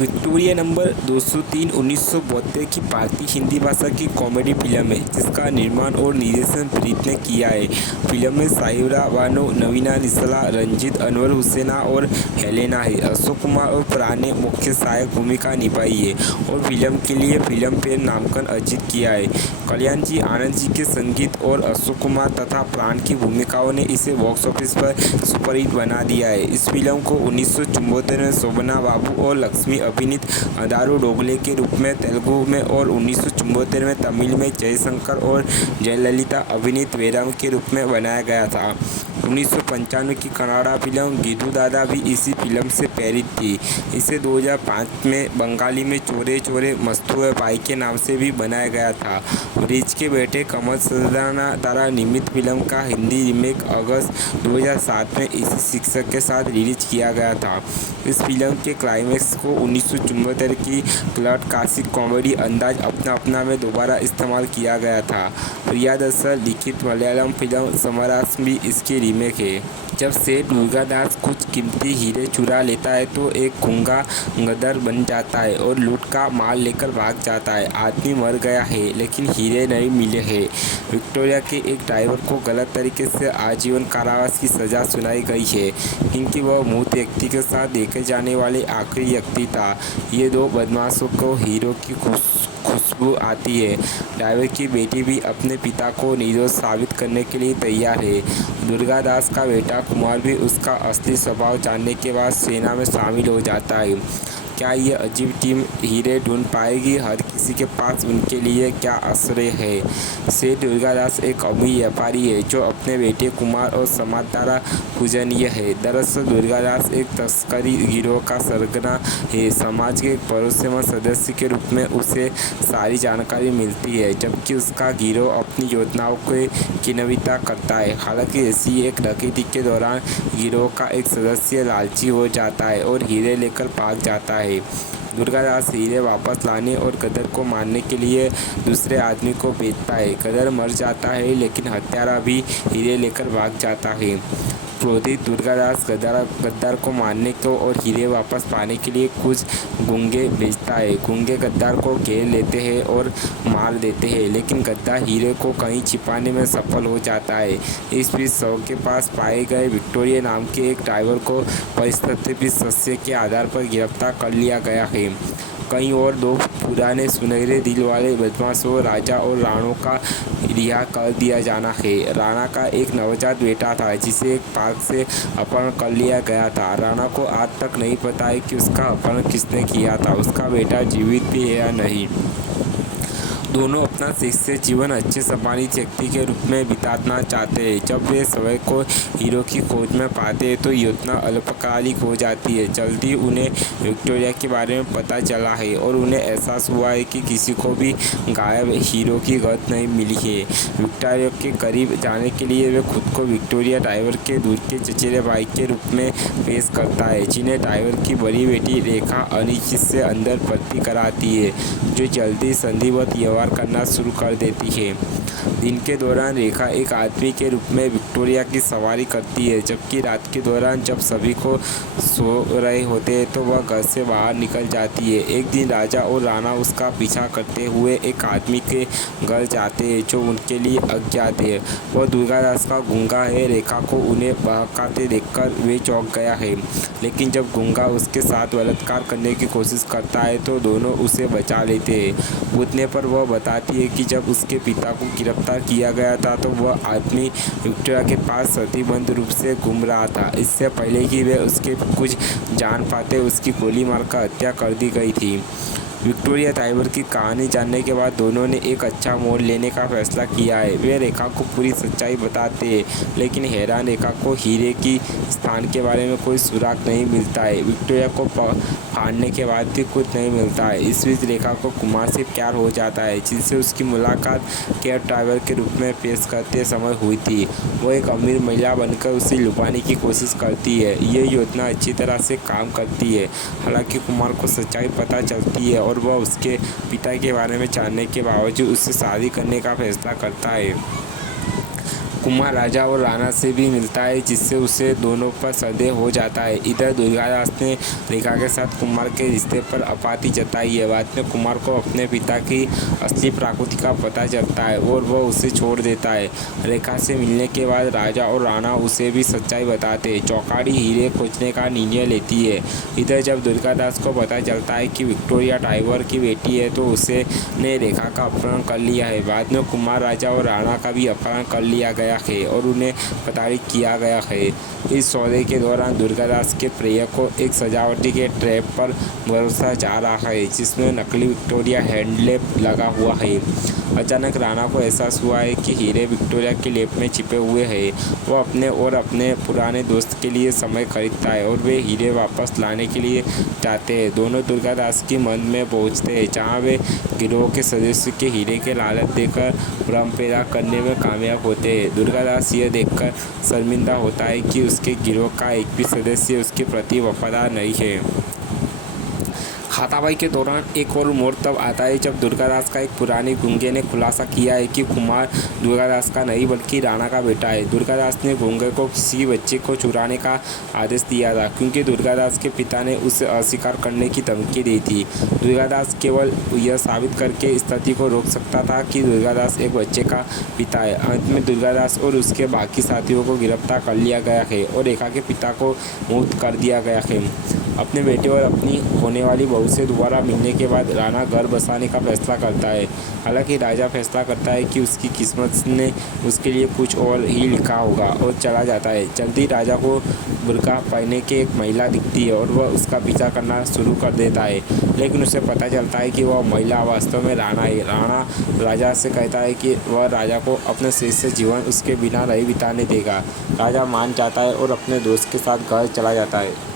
Victoria number 203 1972 की भारतीय हिंदी भाषा की कॉमेडी फिल्म है जिसका निर्माण और निर्देशन प्रीत ने किया है। फिल्म में साहिरा बानो, नवीना निसला, रंजीत, अनवर हुसैना और हेलेना है। अशोक कुमार और प्राण ने मुख्य सहायक भूमिका निभाई है और फिल्म के लिए फिल्म फेयर नामांकन अर्जित किया है। कल्याण जी, आनंद जी के संगीत और अशोक कुमार तथा प्राण की भूमिकाओं ने इसे बॉक्स ऑफिस पर सुपरहिट बना दिया है। इस फिल्म को 1974 में शोभना बाबू और लक्ष्मी अभिनीत अंधारू डोगले के रूप में तेलुगु में और 1974 में तमिल में जयशंकर और जयललिता अभिनीत वेरम के रूप में बनाया गया था। 1995 की कन्नड़ा फिल्म गिदू दादा भी इसी फिल्म से प्रेरित थी। इसे 2005 में बंगाली में चोरे चोरे मस्तुए भाई के नाम से भी बनाया गया था। रिच के बेटे कमल सदाना द्वारा निर्मित फिल्म का हिंदी रीमेक अगस्त 2007 में इसी शीर्षक के साथ रिलीज किया गया था। इस फिल्म के क्लाइमैक्स को 1974 की क्लट क्लासिक कॉमेडी अंदाज अपना अपना में दोबारा इस्तेमाल किया गया था। प्रिया दत्त लिखित मलयालम फिल्म समरास भी इसकी रीमेक है। जब सेठ दुर्गादास कुछ कीमती हीरे चुरा लेता है तो एक गूंगा गदर बन जाता है और लूट का माल लेकर भाग जाता है। आदमी मर गया है लेकिन हीरे नहीं मिले हैं। विक्टोरिया के एक ड्राइवर को गलत तरीके से आजीवन कारावास की सज़ा सुनाई गई है क्योंकि वह मूर्त व्यक्ति के साथ देखे जाने वाले आखिरी व्यक्ति था। ये दो बदमाशों को हीरो की खुशबू आती है। ड्राइवर की बेटी भी अपने पिता को निर्दोष साबित करने के लिए तैयार है। दुर्गादास का बेटा कुमार भी उसका असली स्वभाव जानने के बाद सेना में शामिल हो जाता है। क्या ये अजीब टीम हीरे ढूंढ पाएगी? हर किसी के पास उनके लिए क्या आश्रय है? सेठ दुर्गादास एक अमीर व्यापारी है जो अपने बेटे कुमार और समाज द्वारा पूजनीय है। दरअसल दुर्गादास एक तस्करी गिरोह का सरगना है। समाज के एक भरोसेमंद सदस्य के रूप में उसे सारी जानकारी मिलती है जबकि उसका गिरोह अपनी योजनाओं की निविदा करता है। हालांकि ऐसी एक डकैती के दौरान गिरोह का एक सदस्य लालची हो जाता है और हीरे लेकर भाग जाता है। दुर्गादास हीरे वापस लाने और गदर को मारने के लिए दूसरे आदमी को भेजता है। गदर मर जाता है लेकिन हत्यारा भी हीरे लेकर भाग जाता है। क्रोधित दुर्गादास गद्दार को मारने को और हीरे वापस पाने के लिए कुछ गूंगे भेजता है। गूंगे गद्दार को घेर लेते हैं और मार देते हैं लेकिन गद्दार हीरे को कहीं छिपाने में सफल हो जाता है। इस बीच शव के पास पाए गए विक्टोरिया नाम के एक ड्राइवर को परिस्थिति सस्य के आधार पर गिरफ्तार कर लिया गया है। कहीं और दो पुराने सुनहरे दिल वाले बदमाशों राजा और राणों का रिहा कर दिया जाना है। राणा का एक नवजात बेटा था जिसे एक पार्क से अपहरण कर लिया गया था। राणा को आज तक नहीं पता है कि उसका अपहरण किसने किया था, उसका बेटा जीवित भी है या नहीं। दोनों अपना शिष्य जीवन अच्छे सम्मानित व्यक्ति के रूप में बिताना चाहते हैं। जब वे स्वयं को हीरो की खोज में पाते हैं तो योजना अल्पकालिक हो जाती है। जल्दी उन्हें विक्टोरिया के बारे में पता चला है और उन्हें एहसास हुआ है कि किसी को भी गायब हीरो की गत नहीं मिली है। विक्टोरिया के करीब जाने के लिए वे खुद को विक्टोरिया ड्राइवर के दूर के चचेरे भाई के रूप में पेश करता है जिन्हें ड्राइवर की बड़ी बेटी रेखा अनिश्चित से अंदर भर्ती कराती है जो जल्दी संधिवत करना शुरू कर देती है। दिन के दौरान रेखा एक आदमी के रूप में विक्टोरिया की सवारी करती है जबकि रात के दौरान जब सभी को सो रहे होते हैं तो वह घर से बाहर निकल जाती है। एक दिन राजा और राणा उसका पीछा करते हुए एक आदमी के घर जाते हैं जो उनके लिए अज्ञात है। वह दुर्गादास का गूंगा है। रेखा को उन्हें बहकाते देखकर वे चौंक गया है लेकिन जब गूंगा उसके साथ बलात्कार करने की कोशिश करता है तो दोनों उसे बचा लेते हैं। पूछने पर वह बताती है कि जब उसके पिता को गिरफ्तार किया गया था तो वह आदमी विक्टोरिया के पास सतीबंद रूप से घूम रहा था। इससे पहले कि वे उसके कुछ जान पाते उसकी गोली मारकर हत्या कर दी गई थी। विक्टोरिया ड्राइवर की कहानी जानने के बाद दोनों ने एक अच्छा मोड़ लेने का फैसला किया है। वे रेखा को पूरी सच्चाई बताते हैं लेकिन हैरान रेखा को हीरे की स्थान के बारे में कोई सुराग नहीं मिलता है। विक्टोरिया को फाड़ने के बाद भी कुछ नहीं मिलता है। इस बीच रेखा को कुमार से प्यार हो जाता है जिनसे उसकी मुलाकात कैब ड्राइवर के रूप में पेश करते समय हुई थी। वो एक अमीर महिला बनकर उसे लुभाने की कोशिश करती है। ये योजना अच्छी तरह से काम करती है। हालांकि कुमार को सच्चाई पता चलती है और वह उसके पिता के बारे में जानने के बावजूद उससे शादी करने का फैसला करता है। कुमार राजा और राणा से भी मिलता है, जिससे उसे दोनों पर संदेह हो जाता है। इधर दुर्गादास ने रेखा के साथ कुमार के रिश्ते पर आपत्ति जताई है। बाद में कुमार को अपने पिता की असली प्रकृति का पता चलता है और वह उसे छोड़ देता है। रेखा से मिलने के बाद राजा और राणा उसे भी सच्चाई बताते हैं। चौकाड़ी हीरे खोजने का निर्णय लेती है। इधर जब दुर्गादास को पता चलता है कि विक्टोरिया ड्राइवर की बेटी है तो उसे ने रेखा का अपहरण कर लिया है। बाद में कुमार राजा और राणा का भी अपहरण कर लिया गया है और उन्हें प्रताड़ित किया गया है। इस सौदे के दौरान दुर्गादास के प्रिय को एक सजावटी के ट्रैप पर भरोसा जा रहा है, जिसमें नकली विक्टोरिया हैंडलैम्प लगा हुआ है। अचानक राणा को एहसास हुआ है कि हीरे विक्टोरिया के लैंप में छिपे हुए हैं। वो अपने पुराने दोस्त के लिए समय खरीदता है और वे हीरे वापस लाने के लिए जाते हैं। दोनों दुर्गादास की मंदिर में पहुंचते हैं, जहां वे गिरोह के सदस्य के हीरे के लालच देकर भ्रम पैदा करने में कामयाब होते हैं। दुर्गादास यह देखकर शर्मिंदा होता है कि उसके गिरोह का एक भी सदस्य उसके प्रति वफादार नहीं है। हाथापाई के दौरान एक और मोड़ तब आता है जब दुर्गादास का एक पुरानी गूंगे ने खुलासा किया है कि कुमार दुर्गादास का नहीं बल्कि राणा का बेटा है। दुर्गादास ने गूंगे को किसी बच्चे को चुराने का आदेश दिया था, क्योंकि दुर्गादास के पिता ने उसे अस्वीकार करने की धमकी दी थी। दुर्गादास केवल यह साबित करके स्थिति को रोक सकता था कि दुर्गादास एक बच्चे का पिता है। अंत में दुर्गादास और उसके बाकी साथियों को गिरफ्तार कर लिया गया है और रेखा के पिता को मुक्त कर दिया गया है। अपने बेटे और अपनी होने वाली बहू से दोबारा मिलने के बाद राणा घर बसाने का फैसला करता है। हालांकि राजा फैसला करता है कि उसकी किस्मत ने उसके लिए कुछ और ही लिखा होगा और चला जाता है। जल्दी राजा को बुर्का पहने के एक महिला दिखती है और वह उसका पीछा करना शुरू कर देता है, लेकिन उसे पता चलता है कि वह महिला वास्तव में राणा है। राणा राजा से कहता है कि वह राजा को अपने शेष जीवन उसके बिना नहीं बिताने देगा। राजा मान जाता है और अपने दोस्त के साथ घर चला जाता है।